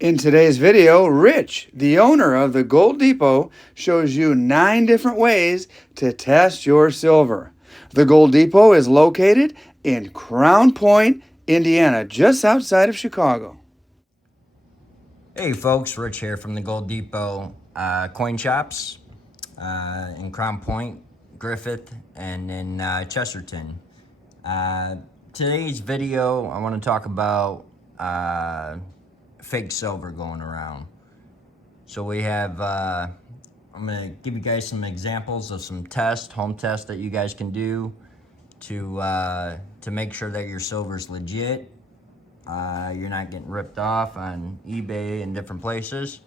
In today's video, Rich, the owner of the Gold Depot, shows you 9 different ways to test your silver. The Gold Depot is located in Crown Point, Indiana, just outside of Chicago. Hey folks, Rich here from the Gold Depot coin shops in Crown Point, Griffith, and in Chesterton. Today's video, I want to talk about fake silver going around. So we have, I'm going to give you guys some examples of some home tests that you guys can do to make sure that your silver is legit. You're not getting ripped off on eBay and different places.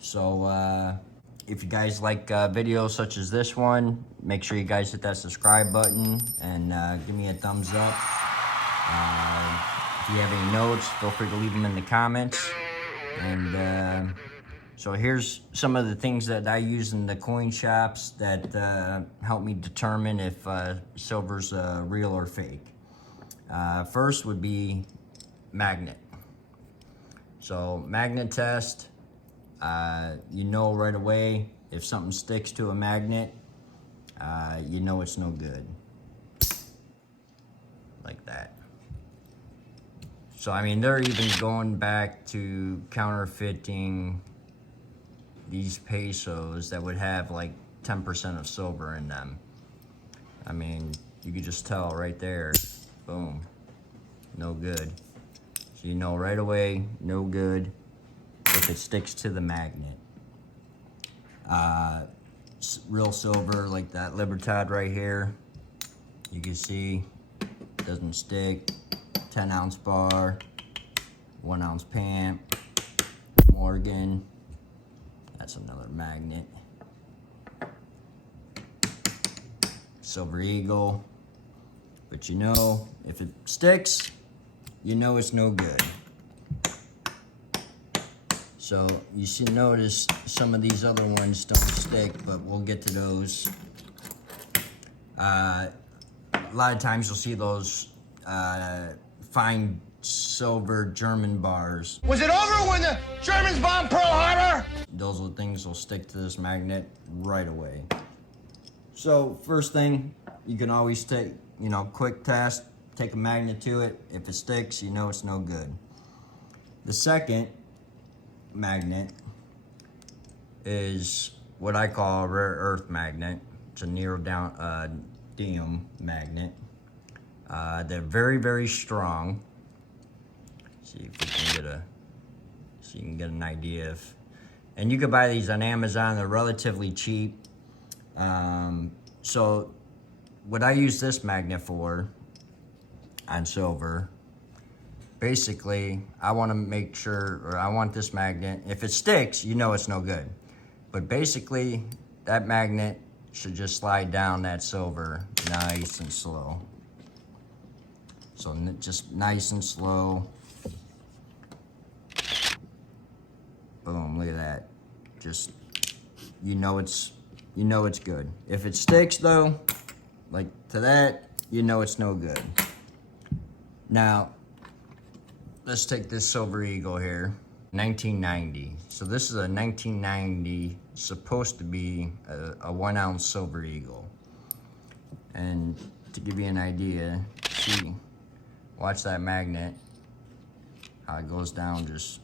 So if you guys like videos such as this one, make sure you guys hit that subscribe button and give me a thumbs up. If you have any notes, feel free to leave them in the comments. And so here's some of the things that I use in the coin shops that help me determine if silver's real or fake. First would be magnet. So magnet test, you know right away if something sticks to a magnet, you know it's no good. Like that. So I mean, they're even going back to counterfeiting these pesos that would have like 10% of silver in them. I mean, you could just tell right there, boom, no good. So you know right away, no good if it sticks to the magnet. Real silver, like that Libertad right here, you can see doesn't stick. 10-ounce bar, 1-ounce pamp, Morgan, that's another magnet. Silver Eagle, but you know, if it sticks, you know it's no good. So you should notice some of these other ones don't stick, but we'll get to those. A lot of times you'll see those fine silver German bars. Was it over when the Germans bombed Pearl Harbor? Those are the things that will stick to this magnet right away. So first thing, you can always take, quick test, take a magnet to it. If it sticks, you know it's no good. The second magnet is what I call a rare earth magnet. It's a neodymium magnet. They're very, very strong. See if we can so you can get an idea of. And you can buy these on Amazon. They're relatively cheap. So what I use this magnet for on silver, basically, I want to make sure, or I want this magnet, if it sticks, you know it's no good. But basically, that magnet should just slide down that silver nice and slow. So just nice and slow. Boom, look at that. Just, you know it's good. If it sticks though, like to that, you know it's no good. Now, let's take this Silver Eagle here, 1990. So this is a 1990, supposed to be a 1-ounce Silver Eagle. And to give you an idea, see, watch that magnet, how it goes down just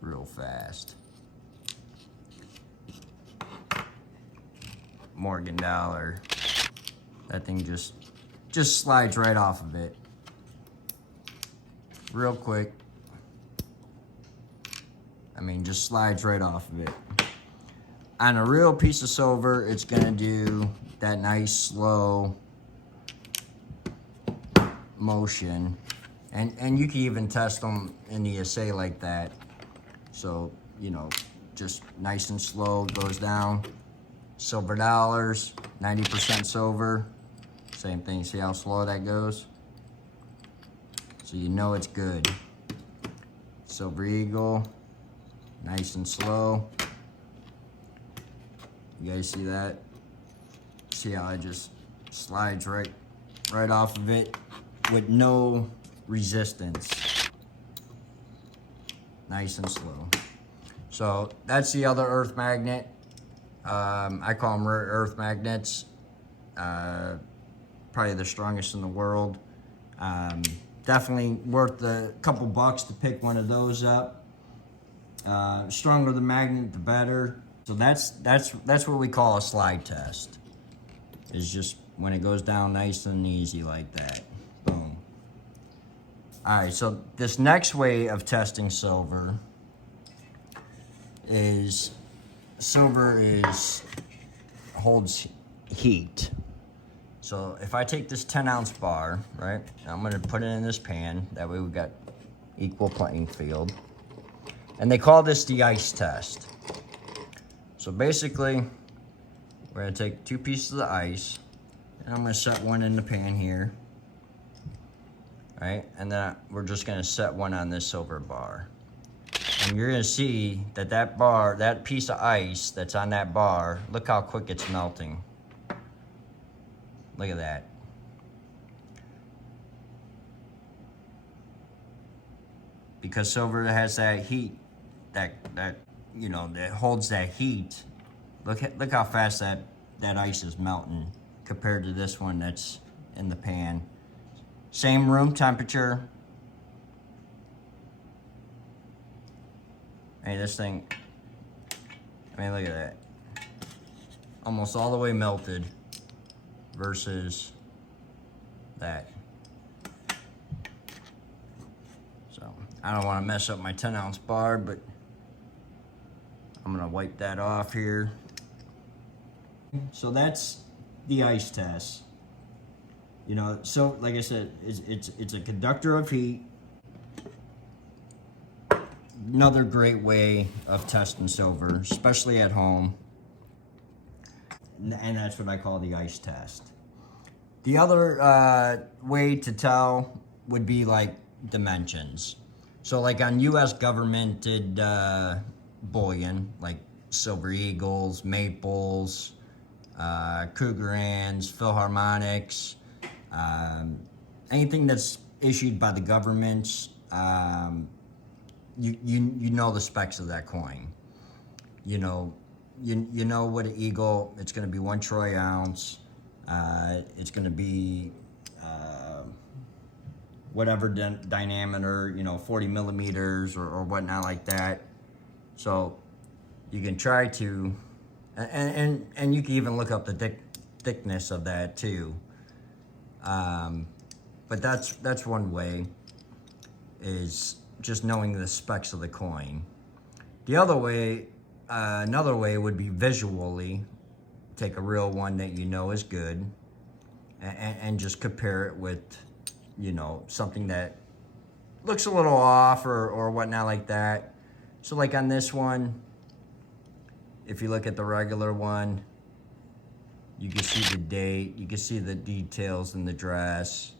real fast. Morgan dollar, that thing just slides right off of it. Real quick. I mean, just slides right off of it. On a real piece of silver, it's gonna do that nice slow motion. And you can even test them in the assay like that. So, just nice and slow, goes down. Silver dollars, 90% silver. Same thing, see how slow that goes? So you know it's good. Silver Eagle, nice and slow. You guys see that? See how it just slides right off of it with no resistance. nice and slow. So that's the other earth magnet. I call them rare earth magnets. Probably the strongest in the world. Definitely worth a couple bucks to pick one of those up. Stronger the magnet, the better. So that's what we call a slide test. It's just when it goes down nice and easy like that. Boom. All right, so this next way of testing silver is holds heat. So if I take this 10-ounce bar, right, I'm gonna put it in this pan. That way we got equal playing field. And they call this the ice test. So basically, we're gonna take 2 pieces of ice, and I'm gonna set one in the pan here, right? And then we're just gonna set one on this silver bar. And you're gonna see that that piece of ice that's on that bar, look how quick it's melting. Look at that. Because silver has that heat, that holds that heat. Look how fast that ice is melting compared to this one that's in the pan. Same room temperature. Hey, this thing, I mean, look at that. Almost all the way melted versus that. So, I don't want to mess up my 10-ounce bar, but I'm going to wipe that off here. So that's the ice test. You know, so like I said, it's a conductor of heat. Another great way of testing silver, especially at home. And that's what I call the ice test. The other way to tell would be like dimensions. So like on US governmented bullion, like Silver Eagles, Maples, Krugerrands, Philharmonics, anything that's issued by the governments, you know the specs of that coin. You know what an eagle, it's going to be 1 troy ounce. It's going to be whatever diameter, 40 millimeters or whatnot like that. So you can try to, and you can even look up the thickness of that too. But that's one way, is just knowing the specs of the coin. The other way, another way would be visually take a real one that you know is good and just compare it with, something that looks a little off or whatnot like that. So like on this one, if you look at the regular one, you can see the date, you can see the details in the dress.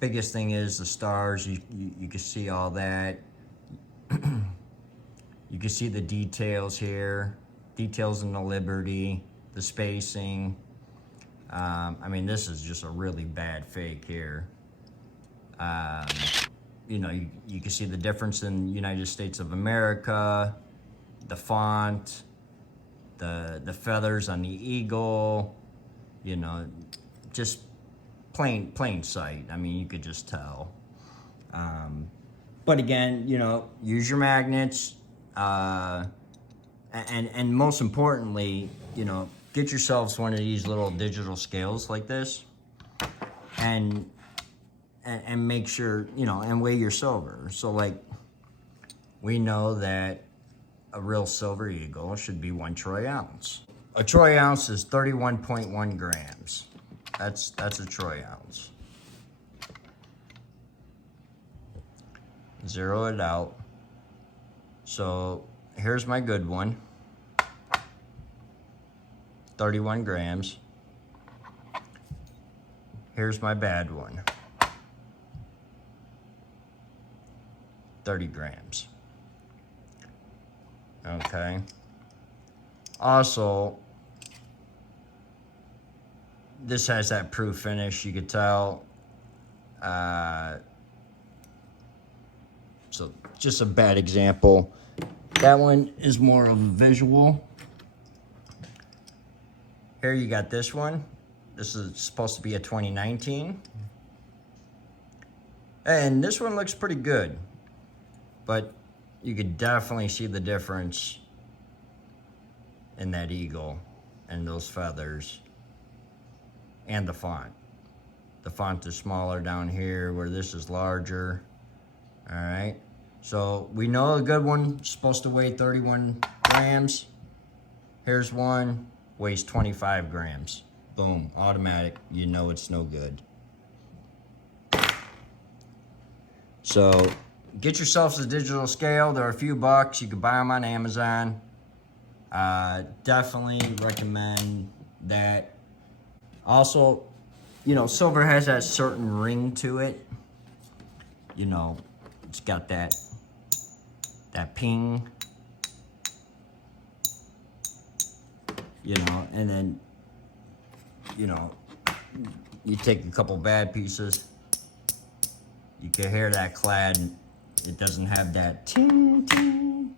Biggest thing is the stars, you can see all that. You can see the details here, details in the Liberty, the spacing. I mean, this is just a really bad fake here. You can see the difference in United States of America, the font, the feathers on the eagle, just plain sight. I mean, you could just tell. But again, use your magnets, and most importantly, get yourselves one of these little digital scales like this, and make sure, and weigh your silver. So like, we know that a real silver eagle should be 1 troy ounce. A troy ounce is 31.1 grams. That's a troy ounce. Zero it out. So here's my good one. 31 grams. Here's my bad one. 30 grams. Okay. Also, this has that proof finish. You could tell So just a bad example. That one is more of a visual. Here you got this one. This is supposed to be a 2019. And this one looks pretty good. But you could definitely see the difference in that eagle and those feathers and the font. The font is smaller down here where this is larger. All right. So we know a good one is supposed to weigh 31 grams. Here's one, weighs 25 grams. Boom, automatic. You know it's no good. So get yourself a digital scale. They're a few bucks. You can buy them on Amazon. Definitely recommend that. Also, you know, silver has that certain ring to it. You know, it's got that ping. You know, and then, you know, you take a couple bad pieces. You can hear that clad. It doesn't have that ting ting,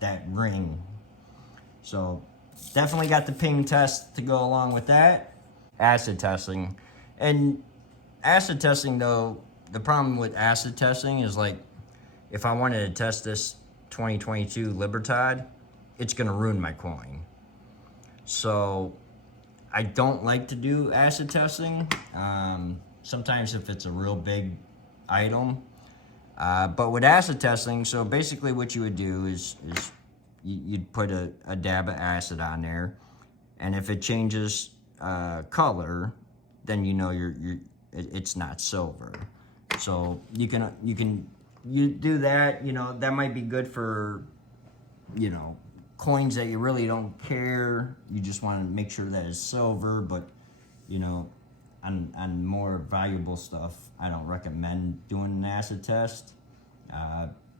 that ring. So definitely got the ping test to go along with that. Acid testing. And acid testing though, the problem with acid testing is like, if I wanted to test this 2022 Libertad, it's gonna ruin my coin. So I don't like to do acid testing. Sometimes if it's a real big item. But with acid testing, so basically what you would do is you'd put a dab of acid on there, and if it changes color, then you know it's not silver. So you do that. You know, that might be good for, you know, coins that you really don't care. You just want to make sure that it's silver, but you know, on more valuable stuff, I don't recommend doing an acid test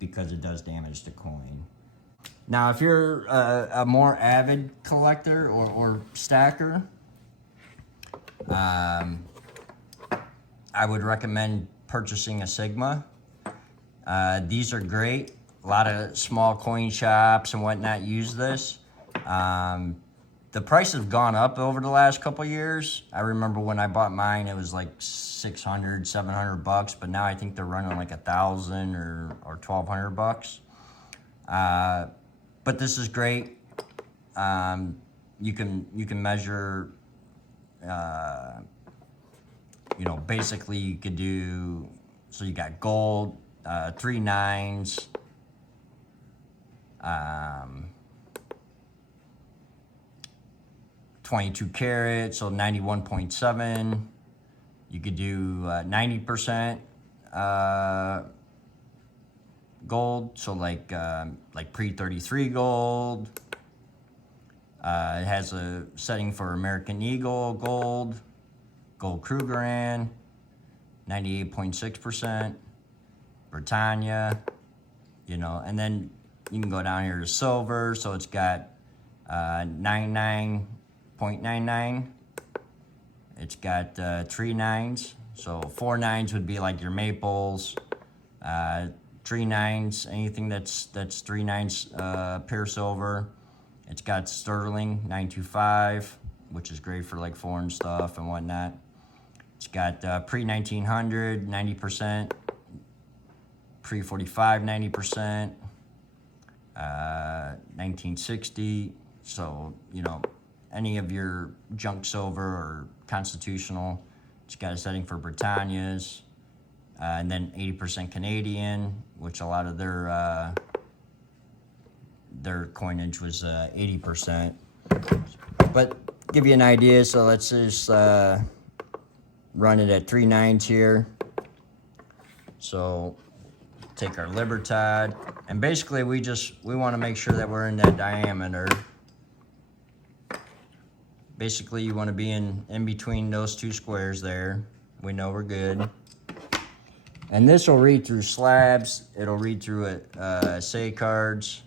because it does damage the coin. Now, if you're a more avid collector or stacker, I would recommend purchasing a Sigma. These are great. A lot of small coin shops and whatnot use this. The price has gone up over the last couple years. I remember when I bought mine, it was like 600, 700 bucks, but now I think they're running like 1,000 or 1,200 bucks. But this is great. You can measure, you know, basically you could do, so you got gold, 3 nines, 22 karat, so 91.7. You could do 90% gold, so like pre-33 gold. It has a setting for American Eagle gold, Gold Krugerrand, 98.6%, Britannia, you know, and then you can go down here to silver, so it's got 99.99. It's got 3 nines, so 4 nines would be like your maples. 3 nines, anything that's 3 nines pure silver. It's got sterling 925, which is great for like foreign stuff and whatnot. It's got pre-1900 90%, pre-45 90%, 1960. So you know, any of your junk silver or constitutional. It's got a setting for Britannias, and then 80% Canadian, which a lot of their coinage was 80%. But give you an idea, so let's just run it at 3 nines here. So take our Libertad, and basically we want to make sure that we're in that diameter. Basically, you want to be in between those 2 squares there. We know we're good. And this will read through slabs. It'll read through say cards.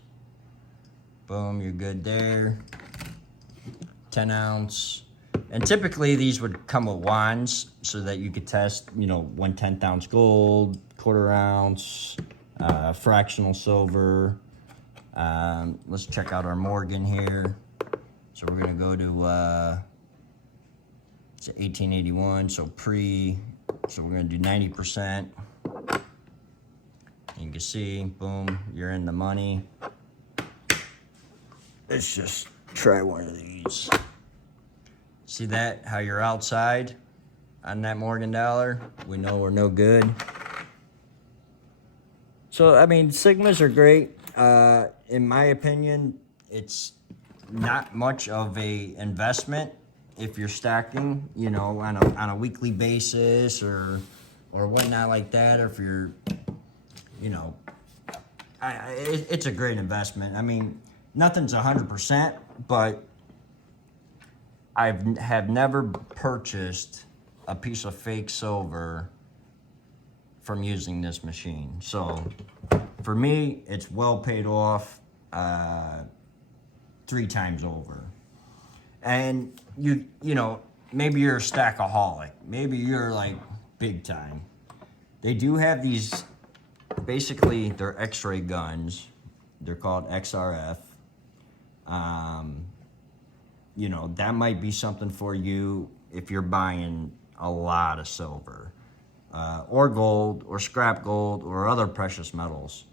Boom, you're good there. 10 ounce. And typically these would come with wands so that you could test, you know, 1/10 ounce gold, 1/4 ounce, fractional silver. Let's check out our Morgan here. So we're gonna go to it's 1881, so so we're gonna do 90%. You can see, boom, you're in the money. Let's just try one of these. See that, how you're outside on that Morgan dollar? We know we're no good. So, I mean, Sigmas are great. In my opinion, it's not much of a investment if you're stacking, you know, on a weekly basis or whatnot like that, or if you're, you know, it's a great investment. I mean, nothing's 100%, but I have never purchased a piece of fake silver from using this machine. So for me, it's well paid off 3 times over. And you know, maybe you're a stackaholic. Maybe you're like big time. They do have these, basically they're X-ray guns. They're called XRF. You know, that might be something for you if you're buying a lot of silver, or gold, or scrap gold, or other precious metals,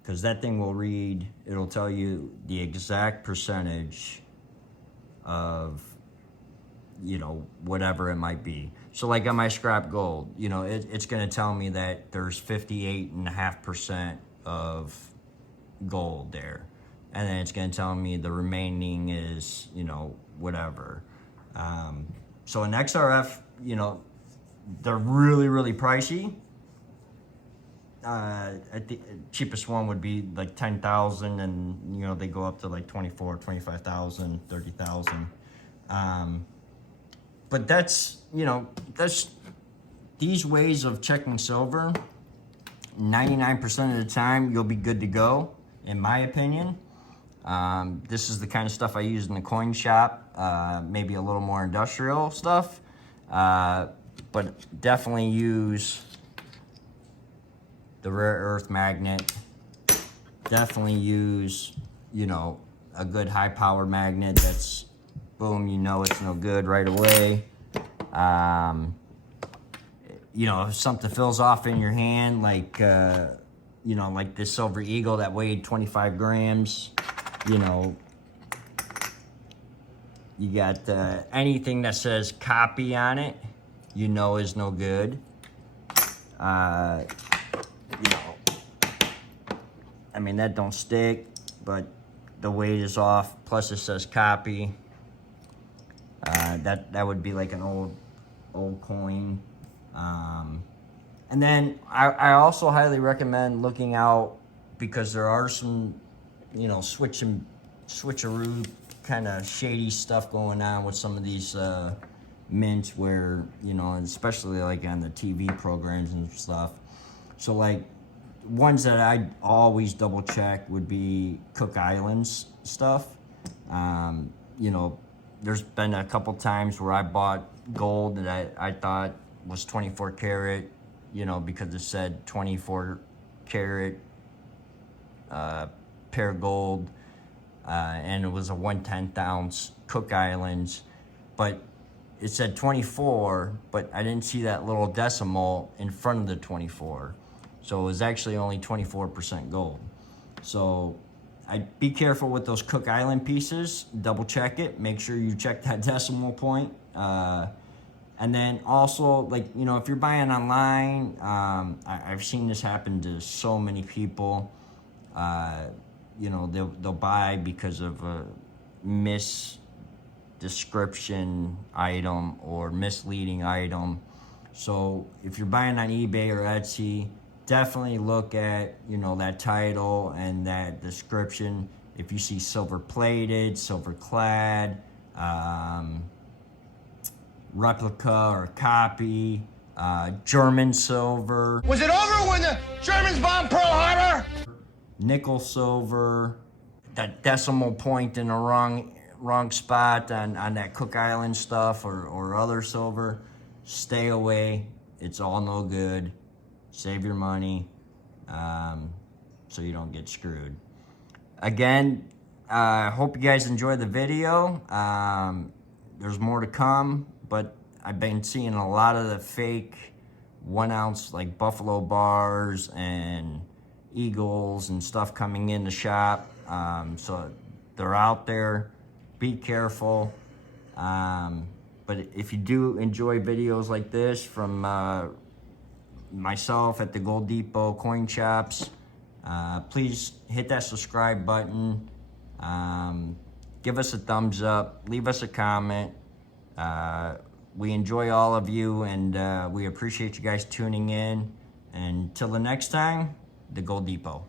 because that thing will read, it'll tell you the exact percentage of, you know, whatever it might be. So like on my scrap gold, you know, it's going to tell me that there's 58.5% of gold there. And then it's going to tell me the remaining is, you know, whatever. So an XRF, you know, they're really, really pricey. I think the cheapest one would be like 10,000, and, you know, they go up to like 24, 25,000, 30,000. But that's, you know, these ways of checking silver, 99% of the time, you'll be good to go, in my opinion. This is the kind of stuff I use in the coin shop, maybe a little more industrial stuff, but definitely use the rare earth magnet. Definitely use, you know, a good high power magnet that's, boom, you know it's no good right away. You know, if something fills off in your hand, like, you know, like this Silver Eagle that weighed 25 grams, you know, you got anything that says copy on it, you know is no good. You know, I mean, that don't stick, but the weight is off, plus it says copy. That would be like an old coin. And then I also highly recommend looking out, because there are some, you know, switcheroo kind of shady stuff going on with some of these mints, where, you know, especially like on the TV programs and stuff. So like ones that I always double check would be Cook Islands stuff. You know, there's been a couple times where I bought gold that I thought was 24 karat, you know, because it said 24 karat pure gold, and it was a 1/10 ounce Cook Islands, but it said 24, but I didn't see that little decimal in front of the 24. So it was actually only 24% gold. So I'd be careful with those Cook Island pieces, double check it, make sure you check that decimal point. And then also, like, you know, if you're buying online, I've seen this happen to so many people. You know, they'll buy because of a misdescription item or misleading item. So if you're buying on eBay or Etsy, definitely look at, you know, that title and that description. If you see silver plated, silver clad, replica or copy, German silver. Was it over when the Germans bombed Pearl Harbor? Nickel silver, that decimal point in the wrong spot on that Cook Island stuff or other silver, stay away. It's all no good. Save your money. so you don't get screwed. Again, I hope you guys enjoy the video. There's more to come, but I've been seeing a lot of the fake 1 ounce like Buffalo bars and Eagles and stuff coming in the shop. So they're out there. Be careful. But if you do enjoy videos like this from myself at the Gold Depot coin shops, please hit that subscribe button. Give us a thumbs up. Leave us a comment. We enjoy all of you, and we appreciate you guys tuning in. And till the next time, the Gold Depot.